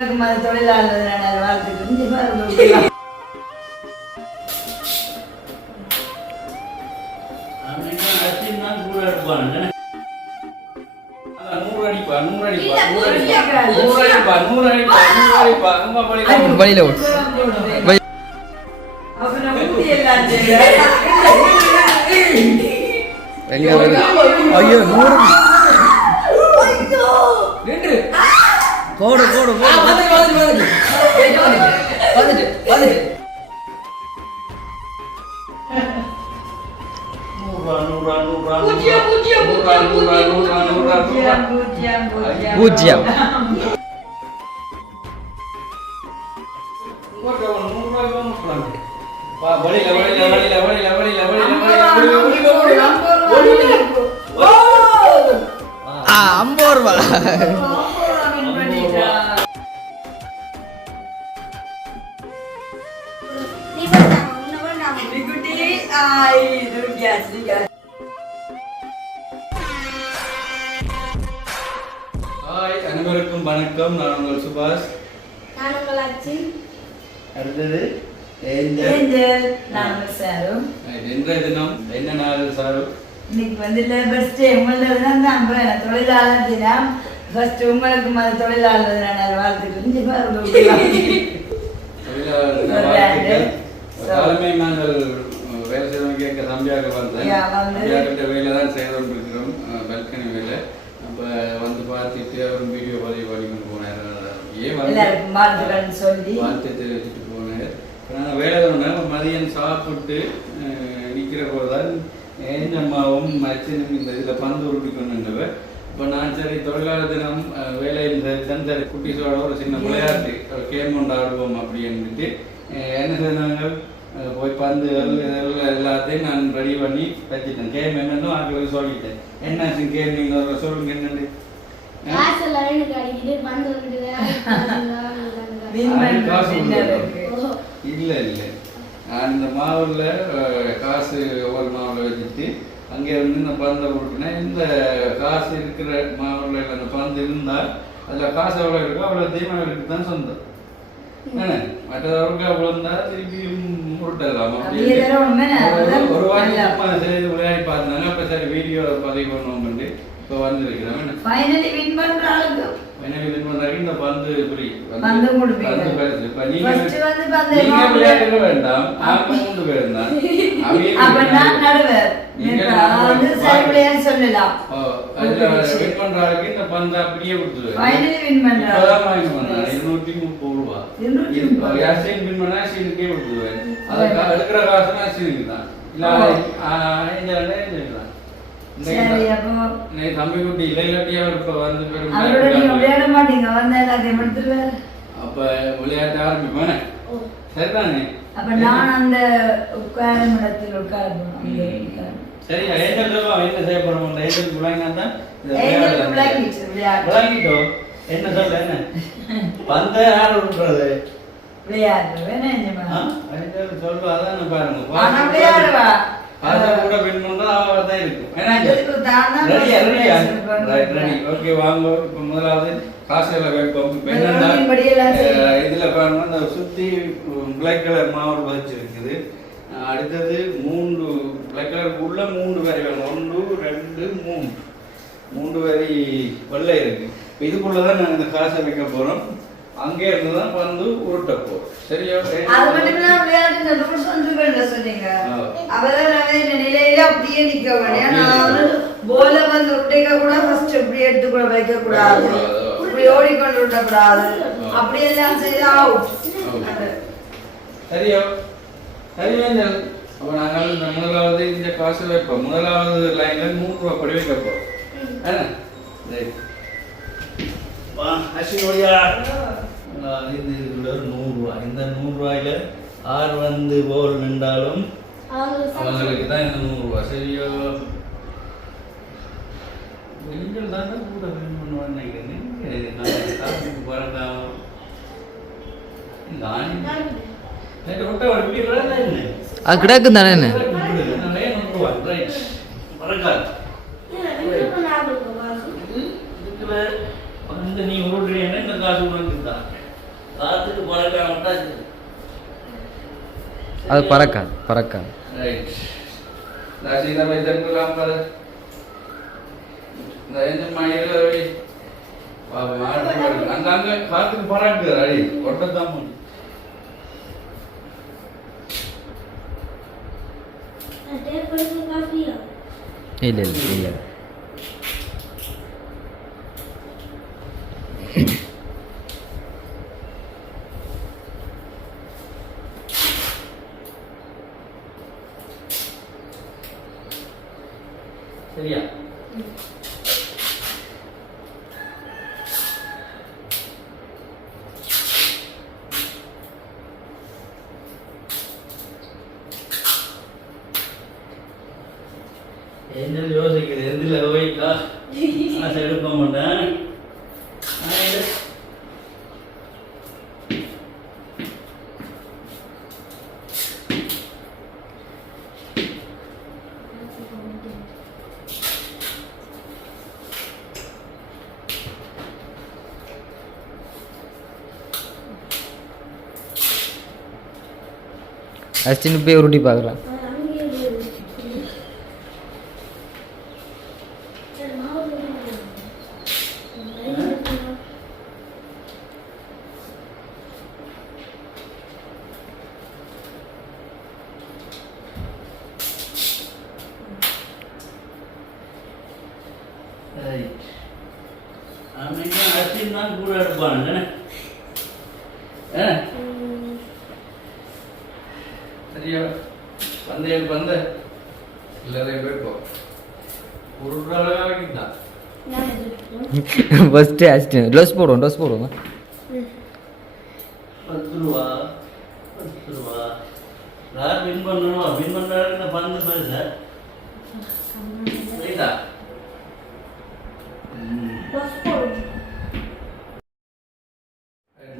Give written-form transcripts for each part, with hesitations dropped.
தொழிலாளர் வாழ்த்துக்கு ஐயோ கோடு கோடு பூஜ்ஜியம் ₹50 அனைவருக்கும் வணக்கம். நான் உங்கள் சுபாஷ். நான் உங்கள் அச்சி. அடுத்தது ஏஞ்சல். நான் சாரு. இன்றைய தினம் என்ன நாள் சாரு? இன்னைக்கு லேபர்ஸ் டே. உங்களது தான் தொழிலாளர் தினம். ஃபர்ஸ்ட் உங்களுக்கு தொழிலாளர் தின வாழ்த்துக்கள். தலைமை நாங்கள் வேலை செய்யறவங்க கேட்க தம்பியாக வந்தேன். வேலை தான் செய்து கொண்டிருக்கிறோம், பல்கனி வேலை. அப்போ வந்து பார்த்துட்டு அவரும் வீடியோ பதிவு பண்ணி கொண்டு போனார். வாழ்த்து தெரிவிச்சுட்டு போனார். நாங்கள் வேலை தான் மதியம் சாப்பிட்டு நிற்கிற போது தான் என் அம்மாவும் அச்சனும் இந்த இதில் பந்து உருட்டிக்கொண்டுவர். இப்போ நான் சரி தொழிலாளர் தினம் வேலையில் சரி குட்டிஸோட ஒரு சின்ன விளையாட்டு கேம் கொண்டு ஆடுவோம் அப்படின்ட்டு என்ன செய்தாங்க, போய் பந்து எல்லாத்தையும் நான் ரெடி பண்ணி வச்சுட்டேன். கேம் என்னன்னு ஆட்களுக்கு சொல்லிட்டேன். என்ன கேம் நீங்கள் சொல்லுங்க. என்னன்னு இல்லை இல்லை, நான் இந்த மாவில் காசு ஒவ்வொரு மாவில் வச்சுட்டு அங்கே இருந்து இந்த பந்தை கொடுத்தேன். இந்த காசு இருக்கிற மாவில் அந்த பந்து இருந்தால் அதில் காசு எவ்வளோ இருக்கோ அவ்வளோ தீமாவுக்கு தான் சொந்தம். மற்றவர்களுக்கு அவ்வளோ இருந்தால் திருப்பியும் உருட்டலாம். ஒரு வாரம் செய்து விளையாடி பார்த்தாங்க. அப்போ சரி வீடியோ பதிவு பண்ணுவோம். இப்போ வந்துருக்கிறேன். இந்த பந்து இப்படி விளையாட்டு வேண்டாம். மூன்று பேர் தான் இந்த பந்து அப்படியே கொடுத்துருவேன். ₹230 கொடுத்துருவேன். அதை எடுக்கிற காசுனா சீனுக்கு தான். தம்பி குட்டி இலையிலாட்டியா இப்ப வந்து விளையாட மாட்டீங்க, அப்ப விளையாட்ட ஆரம்பிப்பானே. சரிதானே? அப்ப நான் அந்த உட்காரும் இடத்தில் உட்காரணும். சரி, ஏஞ்சல் சொல்லுவான் என்ன செய்ய போறோம். ஏஞ்சல் விளையாண்டாதான் விளையாங்கிட்டோ என்ன சொல்ல. என்ன பந்த யார் விட்டுறது சொல்லுவா. அதான் பாருங்க கூட பெண்ணுன்னா தான் இருக்கும். ஓகே வாங்க. இப்போ முதலாவது காசுகளை வைப்போம். இதுல பாருங்க இந்த சுத்தி பிளாக் கலர் மாவு பதிச்சு இருக்குது. அடுத்தது 3 பிளாக் கலருக்கு உள்ள 3 வரி வேணும். 1 2 3 வரி வெள்ளை இருக்கு. இதுக்குள்ளதான் நாங்கள் இந்த காசை வைக்க போறோம். அங்கே இருந்துதான் வந்து உருட்ட போறோம். சரியா? நிலையில அப்படியே நிக்க போல வந்து உருட்டைக்க கூட ஃபர்ஸ்ட் இப்படி எடுத்துக்கூட வைக்க கூடாது, இப்படி ஓடிக்கொண்டு விடக்கூடாது. அப்படி எல்லாம் செய்தா அவுட். சரியா? சரியா? அப்ப நாங்கள் இந்த முதலாவது இந்த காசு வைப்போம். முதலாவது லைன்ல ₹100 படி வைக்க போறோம். ₹100. இந்த ₹100 ஆறு வந்து போல் நின்றாலும் அவங்களுக்கு தான் இந்த ₹100. சரியா? நீங்கள் தான் கூட வின் பண்ணுவான்னு நினைக்கிறேன். பறக்காம கிடக்கு தானே நீ உருட்டுறீங்கன்னா இந்த காசு உனக்கு தான். காத்துக்கு பறக்க அது பறக்காது பறக்காது. ரைட். நான் சீக்கிரம் வைத்திருக்கலாம் பாரு. இந்த எந்த மயில அங்கங்க காத்துக்கு பறக்குது அடி ஒட்டத்தான் இல்லை இல்லை இல்லை. சரியா? ஏஞ்சல் யோசிக்குது எந்தில் போய்க்கா ஆசை எடுக்க மாட்டேன். அஸ்டின் போய் உருட்டி பார்க்கலாம். அஸ்டின் தான் கூட எடுப்பான். சரியா? பந்தயம் பந்த இல்லவே போய்ப்போ உருட்டாதான் ஃபர்ஸ்ட் அஸ்டின் டோஸ் போடுவோம் டோஸ் போடுவோம். 10 ரூபா 10 ரூபா. யார் வின் பண்ணணும்? வின் பண்ணுறாரு இந்த பந்து பெருசா ரைட்டா?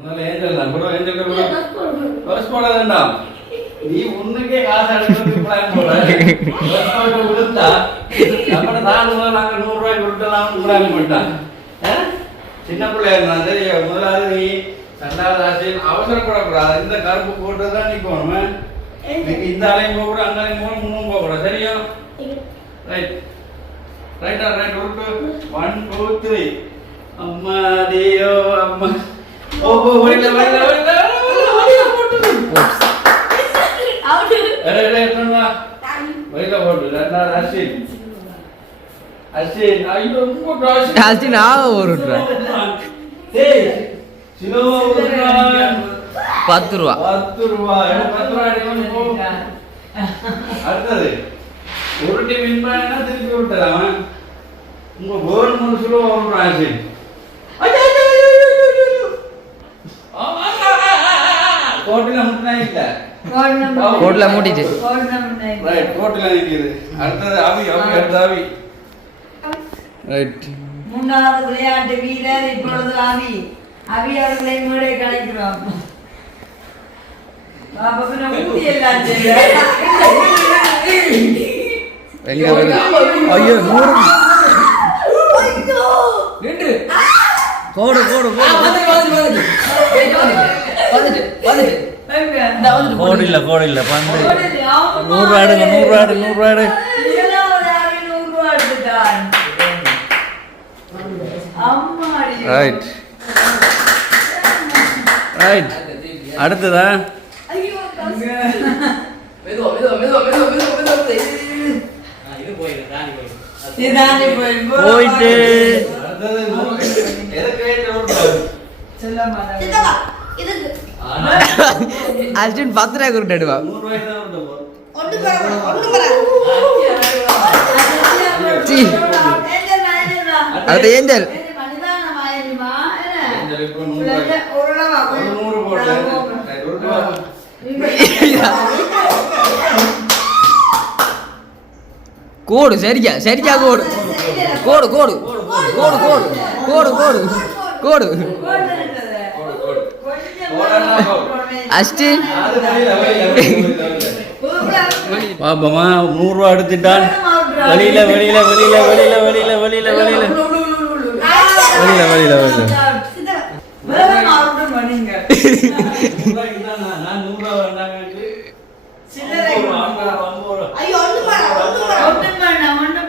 முதல்ல ஏஞ்சல் தான் கூட ஏஞ்சல் கூட ஃபர்ஸ்ட் போட வேண்டாம். நீ உன்னுக்கே காசு அடிச்சு பிளான் போட கொடுத்தா நம்ம தான் நாங்க 100 ரூபாய்க்கு கொடுத்தலாம் பிளான் பண்ணிட்டான். சின்ன பிள்ளையா இருந்தா சரி. முதலாவது நீ ரெண்டாவது ஆசையில் அவசரப்படக்கூடாது. இந்த கருப்பு போட்டு தான் நிற்கணும். இந்த ஆலையும் போகக்கூடாது, அந்த ஆலையும் போக முன்னும் போகக்கூடாது. சரியா? ரைட் ரைட்டா? ரைட். உருட்டு. 1 2 3. அம்மா தேயோ அம்மா. ஓஹோ வழியில வழியில வழியில வழியில போட்டு ரெண்டாவது அஸ்டின். அஸ்டின் ஐயோ அஸ்டின் உருட்டுறேன். 10 ரூபா 10 ரூபா. 10 ரூபா அடிக்கணும். அடுத்தது உருட்டி வின் பண்ணா திருப்பி விட்டுறான். உங்க வேர்டு மனசுல ஒரு ஆசை. கோட்டில முட்டினா இல்ல கோட்ல மூட்டிட்டு ரைட். கோட்டில நிக்குது. அடுத்தது அவி அவி அடுத்த அவி. ரைட். மூன்றாவது விளையாட்டு வீரர் இப்பொழுது அவி. அவி அவர்களை மேடை கலைக்கிறோம். ஐயோ 100 கோடு கோடு கோடு இல்ல கோடு இல்ல பந்து 100 ரூபா எடுங்க. 100 ரூபா எடு 100 ரூபா எடு. Right right. அடுத்ததா போயிட்டு அர்ஜுன் 10 ரூபாய் கொடுத்துடுவா. அடுத்த ஏஞ்சல் கோடு சரியா சரியா கோடு கோடு கோடு கோடு கோடு கோடு கோடு கோடு அஸ்டின் பாப்பமா 100 ரூபா எடுத்துட்டான். வெளியில வெளியில வெளியில வெளியில வெளியில வெளியில வெளியில வெளியில வெளியில வெளியில நான் 100 ரூபா வேண்டாங்க சில்லறை ஐயோ ஒண்ணு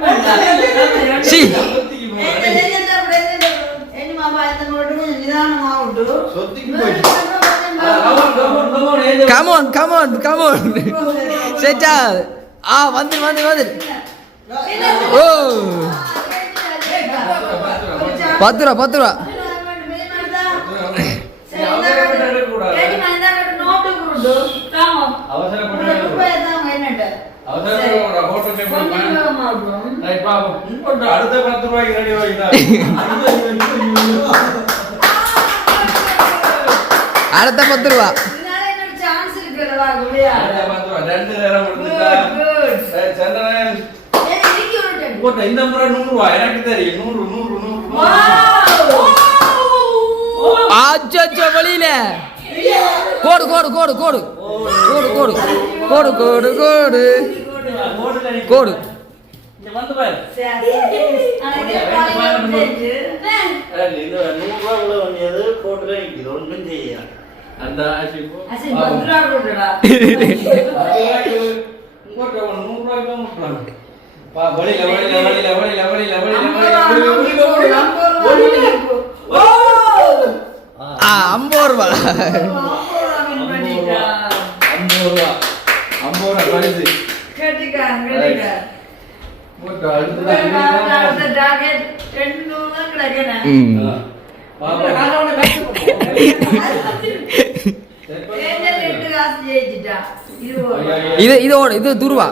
பண்ண சி come on செட்டா வந்து ஓ 10 ரூபா அடுத்த 10 ரூபாய்க்கு ரெடி அடுத்த 10 ரூபா இந்த முறை 100 ரூபாய் எனக்கு தெரியும் 100 அச்சோ வெளியில கோடு வந்து பாரு அந்த இது துருவா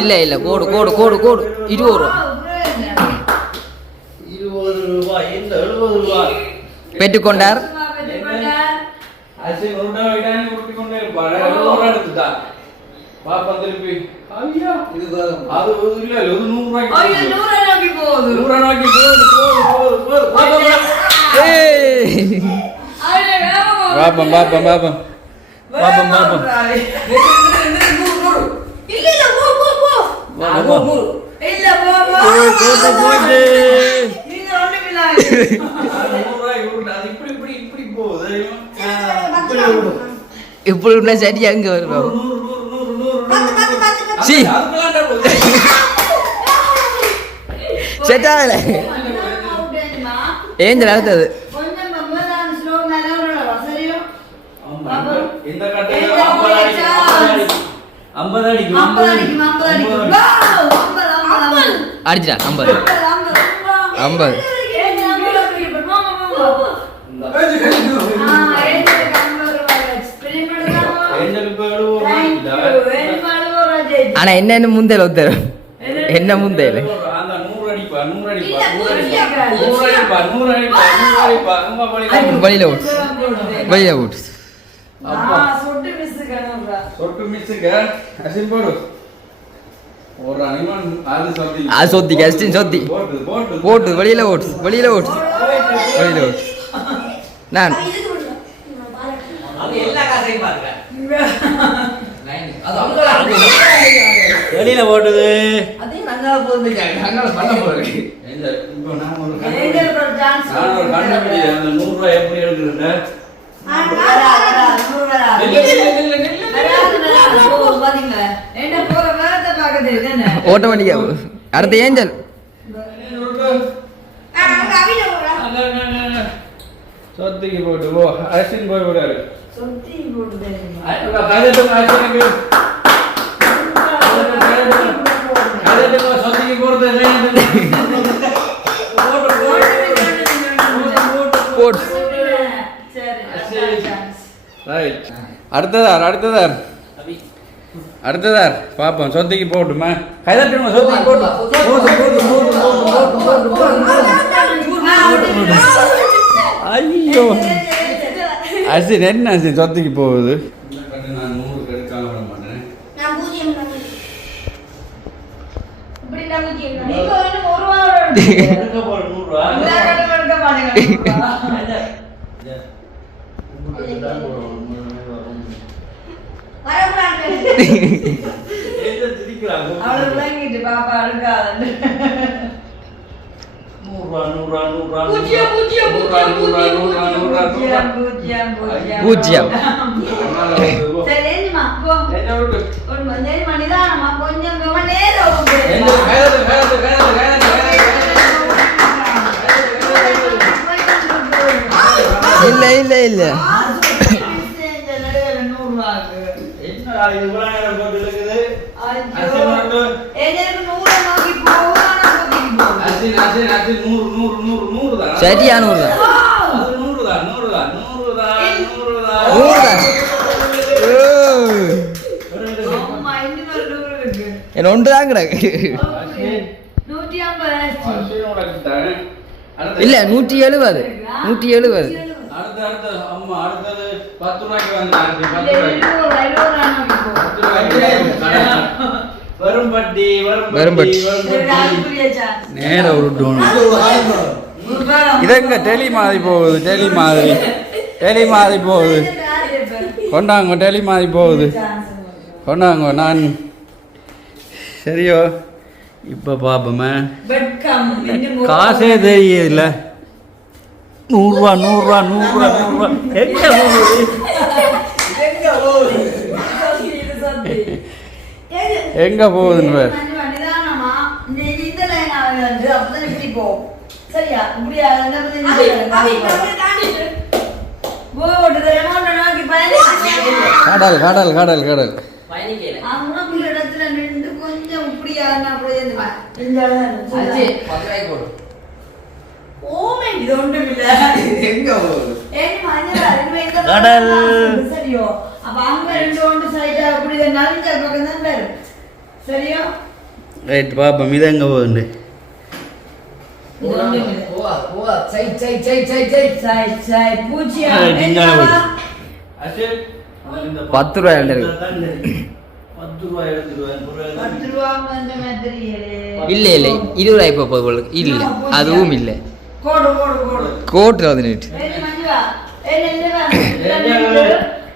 இல்ல கோடு 20 ரூபா பெற்றுக்கொண்டார் பாப்பா திருப்பி ஐயா அது இல்ல 100 ரூபாய்க்கு ஐயோ 100 ரூபாய்க்கு போகுது 100 ரூபாய்க்கு போகுது பாப்பா இல்ல போ நீங்க ஒண்ணுமில்ல இப்படி போகுது இப்படி சரியா அங்க வரும் சி செட்டாகல ஏஞ்சல் அடுத்தது இந்த கட்டையில 50 அடிச்சா 50 ஆனா என்ன முந்தையில ஒருத்தர் என்ன முந்தையில வெளியில ஓட்டு சொத்தி கஷ்டம் சொத்தி ஓட்டு வெளியில ஓட்டு நான் வெளியில போட்டது ஓட்டோமேட்டிக்கா அடுத்த ஏஞ்சல் சொத்திக்கு போட்டு போ அரிசின் போய் விடாரு சொத்திக்கு போறது அடுத்ததார் பாப்போம் சொத்திக்கு போட்டுமா கைதட்டுமா சொத்திக்கு போட்டு ஐயோ அசின் என்ன அசின் சொத்திக்கு போகுது நான் 100 எடுக்காம விட மாட்டேன் பூஜ்ஜியம். சரி ஏஞ்சுமா போ ஒரு கொஞ்சம் நிதானமா கொஞ்சம் நேரம் இல்ல இல்ல இல்ல சரியா 100 தான். 100 தான். என்ன 1 தான் கிடக்கு. இல்ல 170. வரும்பட்டி நேரம் உருட்டணும். இதங்க டெலி மாதிரி போகுது. கொண்டாங்க டெலி மாதிரி போகுது. கொண்டாங்க நான் சரியோ இப்போ பாப்போமே. காசே தெரியல. 100 ரூபா எங்க போகுதுன்னு கடல் சரியோ அப்ப அங்க 2 சைடா அப்படி நலஞ்ச பக்கம் தான் வரும். சரியோ ரைட் பாப்போம். இது எங்க போகுது? பூஜ்ஜியம் 10 ரூபாய் இல்ல 20 ரூபாய் இப்போ போகுது. இல்ல அதுவும் இல்ல. கோட் 18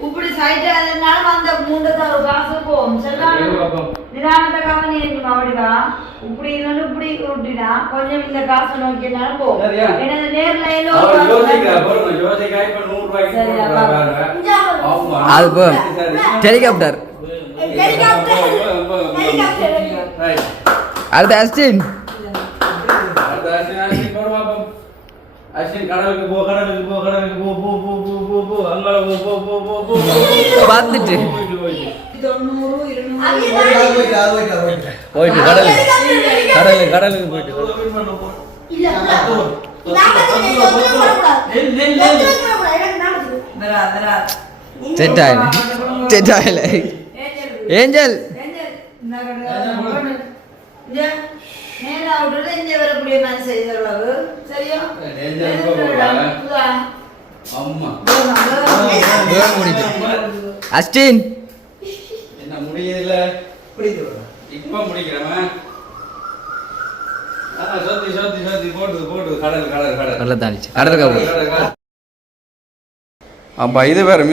இப்படி சைட் அதனால அந்த மூண்டத்தால காசு போகும். சரிதானே? நிதானத்தை கவனிங்க மாவடிகா. இப்படி இல்லன்னு இப்படி உருட்டினா கொஞ்சம் இந்த காசு நோக்கினால போகும். ஏன்னா நேர்ல அது போ ஹெலிகாப்டர். அடுத்த அஸ்டின் கடலுக்கு போ அங்கால போ பார்த்துட்டு 90 200 கடலுக்கு போயிட்டு செட் ஆகல. ஏஞ்சல் அஸ்டின் என்ன முடியல இப்ப முடிக்கிறவன் சொத்தி போட்டு கடல் தாண்டிச்சு. கடலுக்கா போய் அப்பா இது வரும்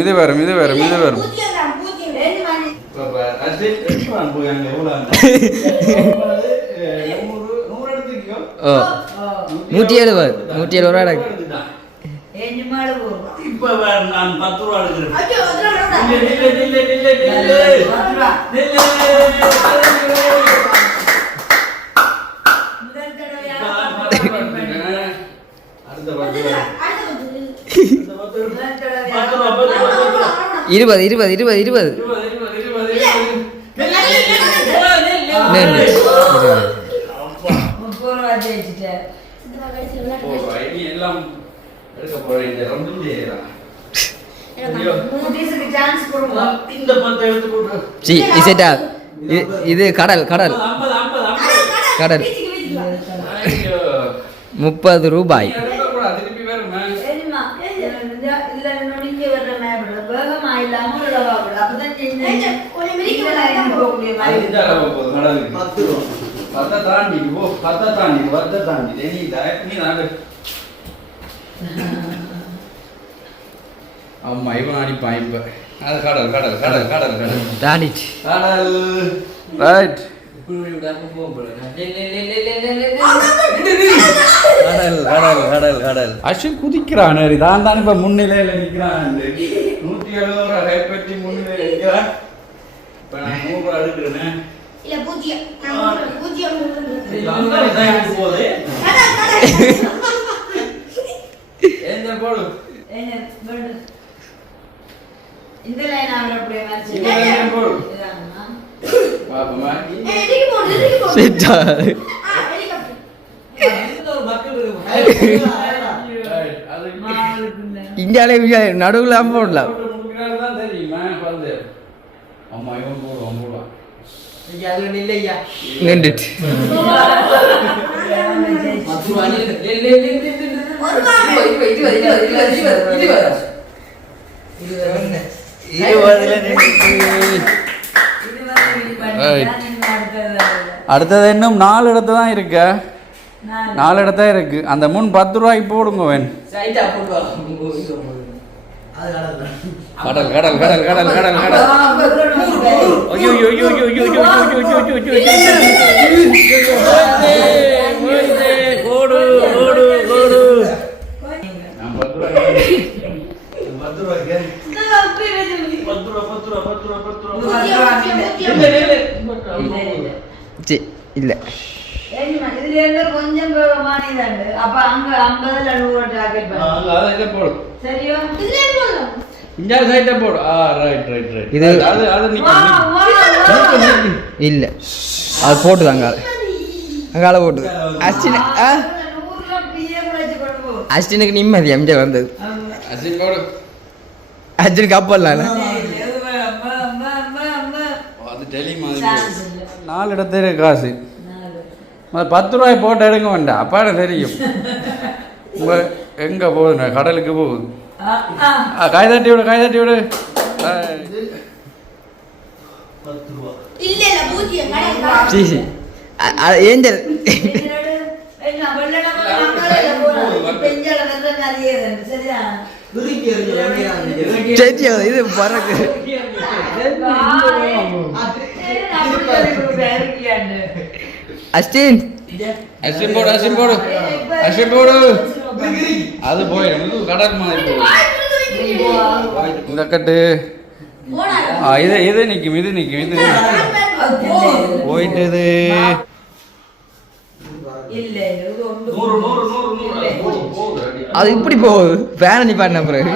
ஓ 170 ரூபா இப்ப நான் 10 ரூபா எடுக்கிறேன். இருபது இது கடல் 30 ரூபாய். அம்மா இவன் அடிப்பான் இப்ப. அது கடல் தாண்டிச்சு. ரைட் அஸ்வின் குதிக்கிறான் தான் தான் இப்ப முன்னிலையில நிக்கிறான் 170 கைப்பற்றி முன்னிலையில நிக்கிறான் இப்ப நான் 100 ரூபாய் எடுக்கிறேன் இல்ல பூஜ்ஜியம் பூஜ்ஜியம் என்ன போடு இந்த லைன் அவர அப்படியே மேட்ச் இந்த லைன் போடு பாப்பமா செட்டா இந்தியாலே நடுவில் போடலாம் தான் தெரியுமா வந்து அம்மா இவன் போடுவான் போடுவான் நின்றுட்டு அடுத்தது இன்னும் 4 இடத்து தான் இருக்கு 4 இடத்தா இருக்கு அந்த முன் 10 ரூபாய்க்கு போடுங்க வேன் கடல் கடல் கடல் கடல் கடல் கடல் ஐயோ ஐயோ ஐயோ ஐயோ ஐயோ ஐயோ கோடு கோடு கோடு நான் 10 ரூபாய்க்கு 10 ரூபாய்க்கு 10 ரூபாய் இல்ல இதுல இருந்து கொஞ்சம் மாறிதாண்டு அப்ப அங்க 50ல 100 டார்கெட் பண்ணு அத போடு சரியா இதுல போடு இந்த சைடுல போடு ரைட் ரைட் ரைட் இது அது நிக்கு இல்ல அது போட்டுதாங்க அங்கால போட்டு அஸ்டினுக்கு நிம்மதி எம்ஜிஆர் வந்தது அசின் போடு அர்ஜுனுக்கு அப்பல்லாம் அது டெலி மாதிரி 4 இடத்துல காசு 10 ரூபாய் போட்டு எடுங்க வேண்டாம் அப்பாட தெரியும் எங்க போகுது கடலுக்கு போகுது காய்தட்டி விடு காய்தட்டி விடு ஏஞ்சல் இது பறக்கு அஸ்டின் அஸ்வின் போடு அஸ்வின் போடு அஸ்வின் போடு அது போயிடும் கடல் மாதிரி போகுது இந்த கட்டு இது இது நிற்கும் இது நிற்கும் இது போயிட்டது அது இப்படி போகுது ஃபேன் நீ பண்ண பிறகு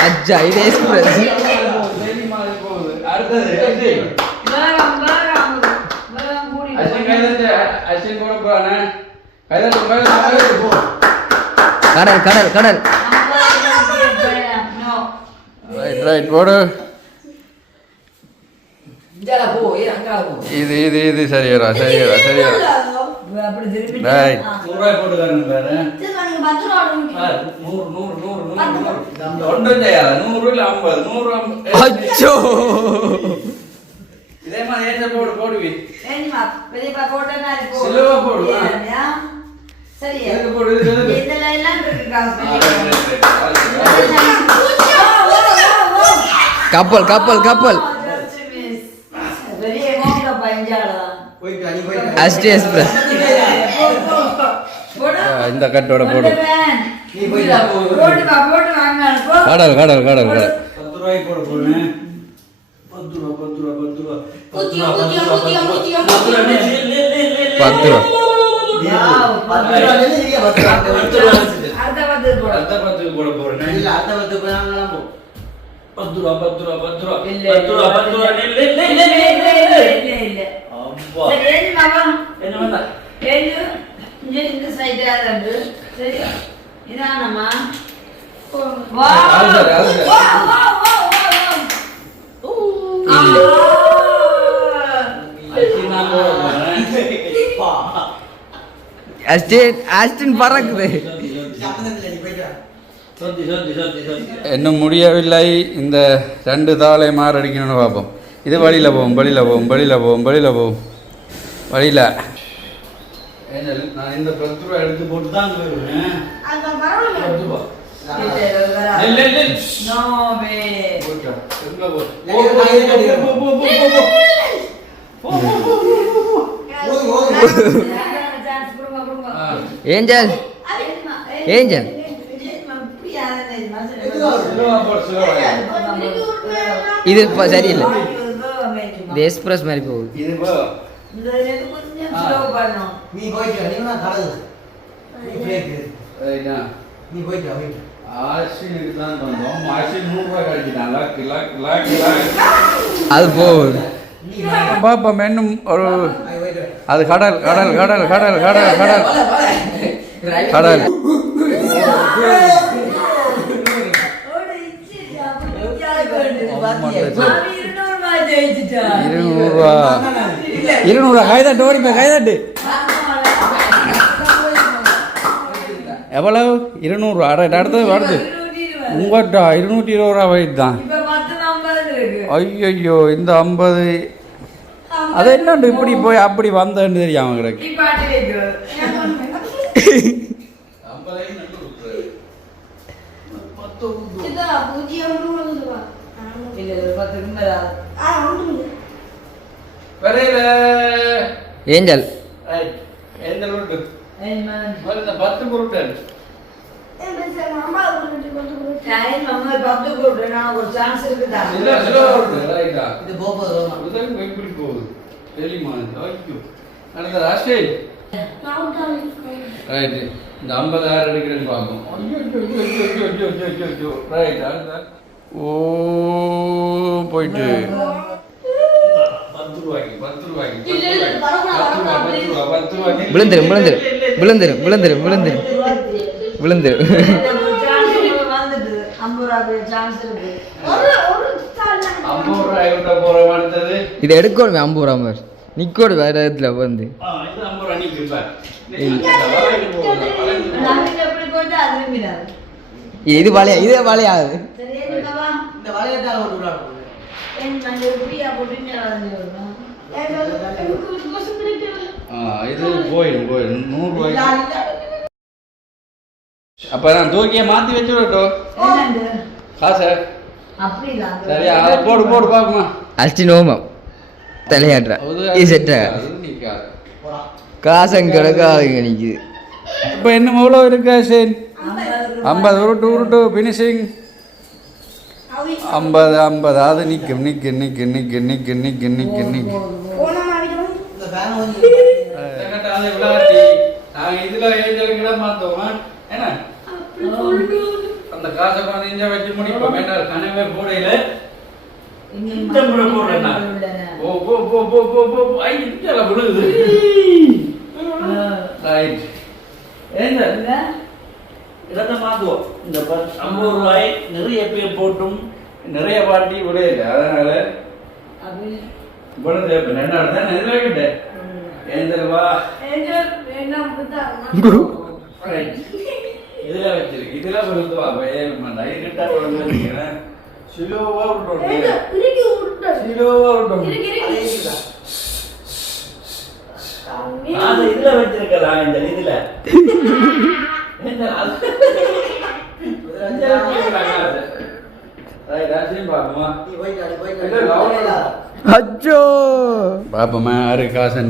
அஜா இது எக்ஸ்பிரஸ் கடல் கடல் கடல் ரைட் ரைட் போடு இது இது இது சரியா சரியா சரியா ரைட் 100 ரூபாய் போட்டுக்காரங்க பாரு 100 100 100 ஒன்று இல்லையா 100 இல்ல 50 100 அச்சோ இதே மாதிரி ஏத்த போடு போடுவி ஏனிமா பெரியப்பா போட்டனா இருக்கு சிலவா போடு சரி எதுக்கு போடு இது இதெல்லாம் எல்லாம் இருக்கு கப்பல் கப்பல் கப்பல் பெரிய மோங்க பஞ்சாலா அஸ்டி எக்ஸ்பிரஸ் இந்த கட்டோட போடு போட்டு வாங்க கடல் கடல் கடல் கடல் 10 ரூபாய் போடு போடு 10 ரூபாய் 10 ரூபாய் ஆஸ்டின் பறக்குது இன்னும் முடியவில்லை இந்த 2 தாளை மாறடிக்கணும்னு பார்ப்போம் இது வழியில் போவோம் வழியில் போவோம் வழியில் போவோம் வழியில் போவோம் வழியில் நான் இந்த 10 ரூபா எடுத்து போட்டு தான் போயிடுவேன் நெல் நெல் நெல் No way. போச்சா எங்க போ Chance கொடுங்க கொடுங்க. ஏஞ்சல் ஏஞ்சல் ஸ்லோவா போடு ஸ்லோவா இது சரியில்லை இது எக்ஸ்பிரஸ் மாதிரி போகுது இது போ கொஞ்சம் slow பண்ணணும். நீ போயிட்டு நீ நான் கடவுள் நீ பிரேக் ரைட்டா நீ போயிட்டு ஆசினுக்கு தான் வந்தோம் ஆசின் 100 ரூபாய் கிடைச்சிட்டான் லாக் லாக் லாக் லாக் அது போகுது பாப்பா இன்னும் ஒரு போயிட்டு அது கடல் கடல் கடல் கடல் கடல் கடல் கடல் அவன் 200 ரூபாய் ஜெயிச்சிட்டான். 200 ரூபா கைதட்டு ஓடிப்ப கைதட்டு எவ்வளவு 200 ரூபா அடுத்தது வருது 220. உங்கள்கிட்ட 220 ரூபா வயது தான் இப்ப 10 இருக்கு. ஐயோ இந்த 50 அது என்னண்டு இப்படி போய் அப்படி வந்தேன்னு தெரியும் அவங்களுக்கு நீ பாட்டு வைக்கிறது. இதா பூஜ்ஜியம் சொல்லுவா இல்ல, இது 10 இருந்தா. வரையில ஏஞ்சல் எந்த உருட்டு ஏய் man. வருது 10 உருட்டு டைம் நம்ம 10 கொடுத்து நான் ஒரு சான்ஸ் இருக்குதா? இல்ல ஸ்லோ உருட்டு ரைட்டா இது போகுது அதுதான் எப்படி போகுது தெரியுமா ஐயோ அடுத்த ராஷ்டிரி ரைட் இந்த 50,000 எடுக்கிறேன்னு பார்ப்போம் ஐயோ ரைட் அடுத்த ஓ போயிட்டு 10 ரூபாய்க்கு 10 ரூபாய்க்கு இல்ல, இல்ல, வரக்கூடாது, வரக்கூடாது. 10 ரூபாய்க்கு விழுந்துரும் விழுந்துரும் விழுந்துரும் விழுந்துரும் விழுந்துரும் விழுந்துரும் சான்ஸ் வந்துட்டு 50 ரூபாய் சான்ஸ் இருக்கு. ஒரு ஒரு தாள் 50 ரூபாய் விட்ட போற அடுத்தது இதை எடுக்கணும் 50 ரூபா மாதிரி நிக்கோடு வேற இடத்துல வந்து இது 50 ரூபாய் நீக்கு சார் நாளைக்கு எப்படி போட்டு அது விரும்பினாரு. இது வளையா இதே வளையாது சரி ஏதுக்கவா? இந்த வளையத்தால ஓட்டு விடாது ஏன் நான் எப்படியா போட்டுன்னு வந்து வரணும்? இது போயிடும் 100 ரூபாய்க்கு அப்ப நான் தூக்கிய மாத்தி வச்சு விடட்டும் என்னண்டு? காசு அப்படி இல்ல. சரியா அதை போடு போடு பாக்குமா அஷ்டி நோமம் தலையாட்டுற இது செட்ட காசம் கிடக்காதுங்க நிக்குது இப்ப என்ன எவ்வளவு இருக்கு சேன் 50 உருட்டு உருட்டு பினிஷிங் 50 அது நிக்கும் நிக்கு நிக்கு நிக்கு நிக்கு நிக்கு நிக்கு நிக்கு இந்த ஃபேன் வந்து விளையாட்டி நாங்க இதுல ஏஞ்சலுக்கு மாத்தோமா என்ன அந்த காசை கொண்டு இங்க வச்சு முடிப்போம் வேண்டாம் கனவே போடையில இந்த முறை போடுறேன்னா ஓ போ போ போ போ போ ஐ இங்கல விழுது ரைட் ஏஞ்சல் இதை மாத்துவோம் இந்த 50 ரூபாய் நிறைய பேர் போட்டும் நிறைய பாட்டி விடையில அதனால இவ்வளவு தேவை ரெண்டாவது தான் நிறைய வைக்கிட்டேன் ஏஞ்சல் வா ரைட் இதுல வச்சிருக்கு இதுல விழுந்து வா டைரக்டா விழுந்து வச்சுக்கிறேன் ஸ்லோவா விட்டோம் ஸ்லோவா விட்டோம் அது இதுல வச்சிருக்கலாம் இந்த இதுல நீ போயிட்டு அச்சோ பாப்பமா யாரு காசு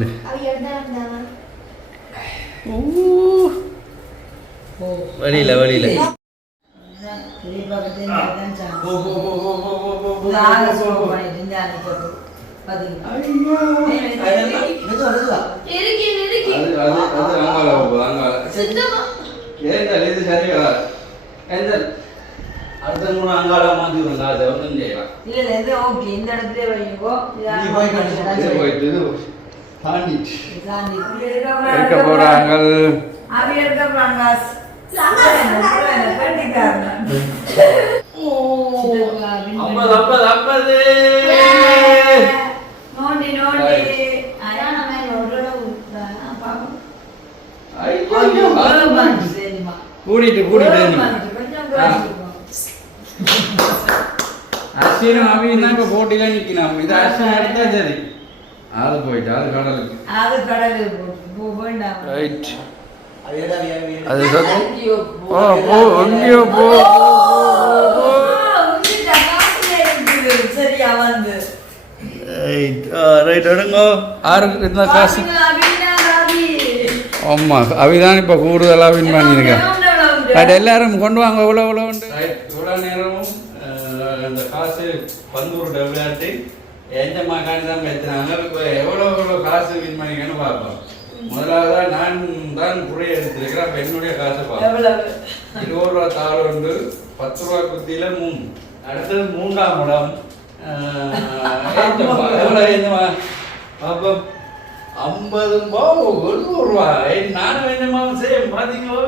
வழியில வழியில அடுத்த 3 அங்காள மாத்தி விடுங்க அதை ஒன்றும் செய்யலாம் இந்த இடத்துல வைங்கோ. நீ போயிட்டு இது போயிட்டு தாண்டிட்டு தாண்டி இருக்க போறாங்க அது எடுக்க போறாங்க. நோண்டி நோண்டி அதான் கூடிட்டு அஸ்வினும் அவியும் தான் இப்ப போட்டியில நிக்கணும் இது அஸ்வின் எடுத்தா சரி அது போயிட்டு அது கடலுக்கு அது கடலுக்கு வேண்டாம். ரைட் அது சொத்து ஓ போ எங்கேயோ போ சரியா வந்து ரைட் எடுங்கோ யாருக்கு இந்த காசு ஆமாம் அவிதான் இப்போ கூடுதலாக வின் பண்ணியிருக்கேன் பட் எல்லாரும் கொண்டு வாங்க இவ்வளோ உண்டு இவ்வளோ நேரமும் அந்த காசு பந்தூர் விளையாட்டு எஞ்சம்மா காணி தான் பேசுனாங்க இப்போ எவ்வளோ காசு வின் பண்ணிக்கன்னு பார்ப்போம். முதலாவதாக நான் தான் குறைய எடுத்திருக்கிறேன். அப்போ என்னுடைய காசை பார்ப்போம். 20 ரூபா தாள் உண்டு, 10 ரூபா குத்தியில் 3. அடுத்தது 3ஆம் இடம் எவ்வளோ எஞ்சம்மா பார்ப்போம். 50 ரூபா நானும் என்னமாவும் செய்ய பார்த்தீங்களோ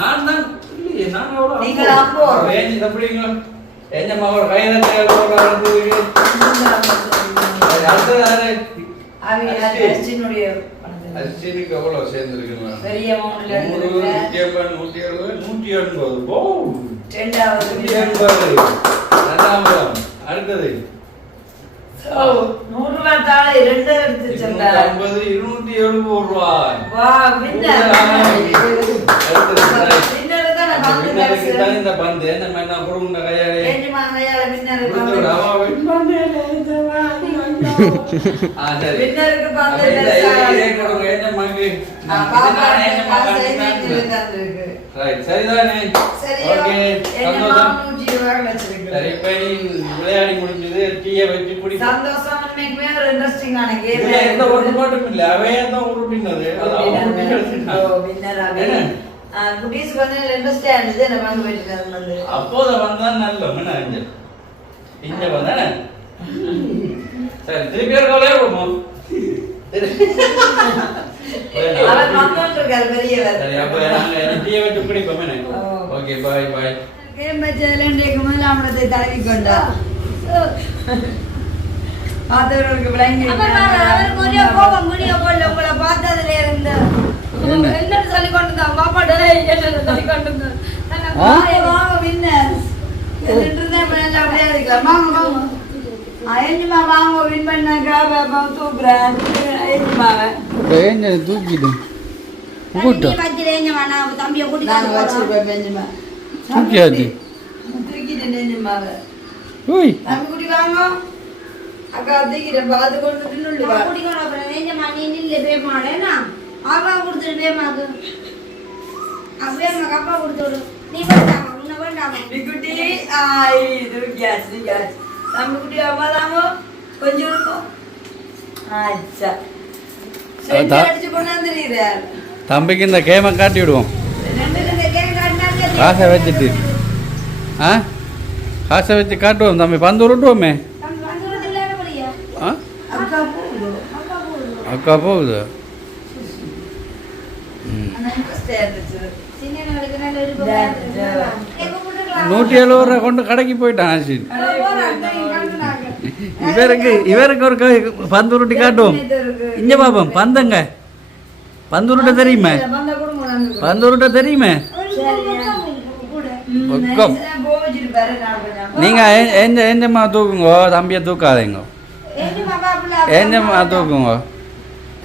நான் தான் இல்லையே நான் எவ்வளோ ஏஞ்சி தப்பிங்களோ எஞ்சம்மா ஒரு கையில் அரிசினுக்கு எவ்வளோ சேர்ந்துருக்குங்க 180 அடுத்தது 100 ரூபாய் தாளை 2 எடுத்து சொன்னா 270 ரூபாய். வா வின்னர் தான் இந்த பந்து என்ன மேனா குடுங்க கையாலே ஏஞ்சிமா கையால வின்னர் சரி வின்னருக்கு பந்து இதே கொடுங்க என்ன மங்கி ரைட் சரிதானே ஓகே சந்தோஷம் சரி இப்போ விளையாடி முடிஞ்சது டீயை வச்சு குடி சந்தோஷம் இன்னைக்குமே ஒரு இன்ட்ரெஸ்டிங்கான கேம் எந்த ஒரு பாட்டும் இல்லை அவையே தான் உருட்டினது குட்டீஸ் வந்து இன்ட்ரெஸ்டா இருந்தது என்ன வாங்க போயிட்டு வந்து அப்போத வந்தா நல்ல மன அஞ்சல் இங்க வந்தானே சரி திருப்பி இருக்கவே போவோம் அவர் மங்கன் இருக்கார் பெரியவர் சரி அப்ப நாங்க டீயை வச்சு குடிப்போமே ஓகே பை பை கேம் சேலண்டேக்கு முதல்ல அவனத்தை தடவி கொண்டா பார்த்தவர்களுக்கு விளங்கி அவருக்கு ஒரே கோபம் முடிய போல உங்களை பார்த்ததுல இருந்து என்ன சொல்லி கொண்டுதான் பாப்பாடு என்ன சொல்லி கொண்டுதான் வாங்க வின்னர் ரெண்டுதான் பண்ணல அப்படியே இருக்கலாம் வாங்க வாங்க ஐயம்மா வாங்க வின் பண்ணாக்கா பாப்பா தூக்குறேன் ஐயம்மாவை ஏன் தூக்கிடு தம்பியை நாங்க வச்சிருப்போம் பெஞ்சமா தூக்கியாச்சு தூக்கிட்டேன் நெஞ்சம்மாவை ஓய் தம்பி குடி வாங்க அக்கா தூக்கிட்டேன் பார்த்து கொண்டு தின்னுள்ளு வா குடிக்கணும் அப்புறம் வேஞ்சமா நீ நில்ல பேமாடேனா அப்பா கொடுத்துரு பேமாக்கு அப்படியே அப்பா கொடுத்துரு நீ வேண்டாமா உன்னை வேண்டாமா குட்டி ஆய் தூக்கியாச்சு தம்பி குட்டி அம்மா தாமோ கொஞ்சம் இருக்கும் ஆச்சா செஞ்சு அடிச்சு கொண்டாந்துறீங்க தம்பிக்கு இந்த கேமை காட்டி விடுவோம் காசை வச்சுட்டு காசை வச்சு காட்டுவோம் தம்பி பந்து உருட்டுவோமே அக்கா போகுது நூற்றி 70 ரூபா கொண்டு கடைக்கு போயிட்டான் ஆசின் இவருக்கு ஒரு பந்து உருட்டி காட்டுவோம் இங்க பாப்போம் பந்தங்க பந்து உருட்ட தெரியுமே பந்து உருட்ட தெரியுமே நீங்க ஏஞ்சம்மா தூக்குங்கோ தம்பியை தூக்காதீங்க ஏஞ்சம்மா தூக்குங்கோ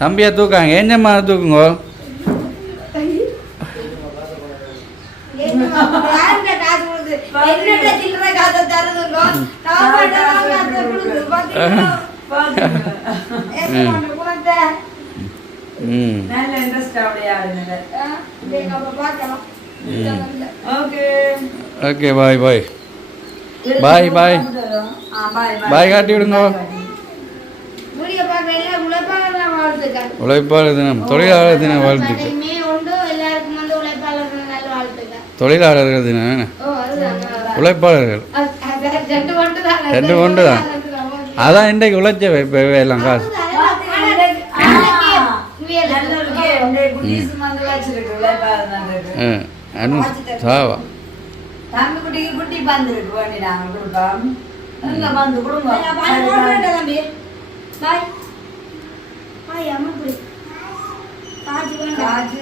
தம்பியை தூக்காங்க ஏஞ்சம்மா தூக்குங்கோ நல்ல இன்ட்ரெஸ்ட் அப்படியே ஆடுனது ஓகே பாய் பாய் பாய் பாய் பாய் காட்டி விடுங்க உழைப்பாளர் தினம் தொழிலாளர் தின வாழ்த்துக்கள் தொழிலாளர்கள் தினம் உழைப்பாளர்கள் 2 ஒன்று தான் அதான் இன்றைக்கு உழைச்ச இப்போ எல்லாம் காசு சாவா தம்பி குட்டிக்கு குட்டி பந்து இருக்கு வேண்டி நாங்க கொடுப்போம் நல்ல பந்து கொடுங்க தம்பி பாய் பாய் அம்மா காஜு காஜு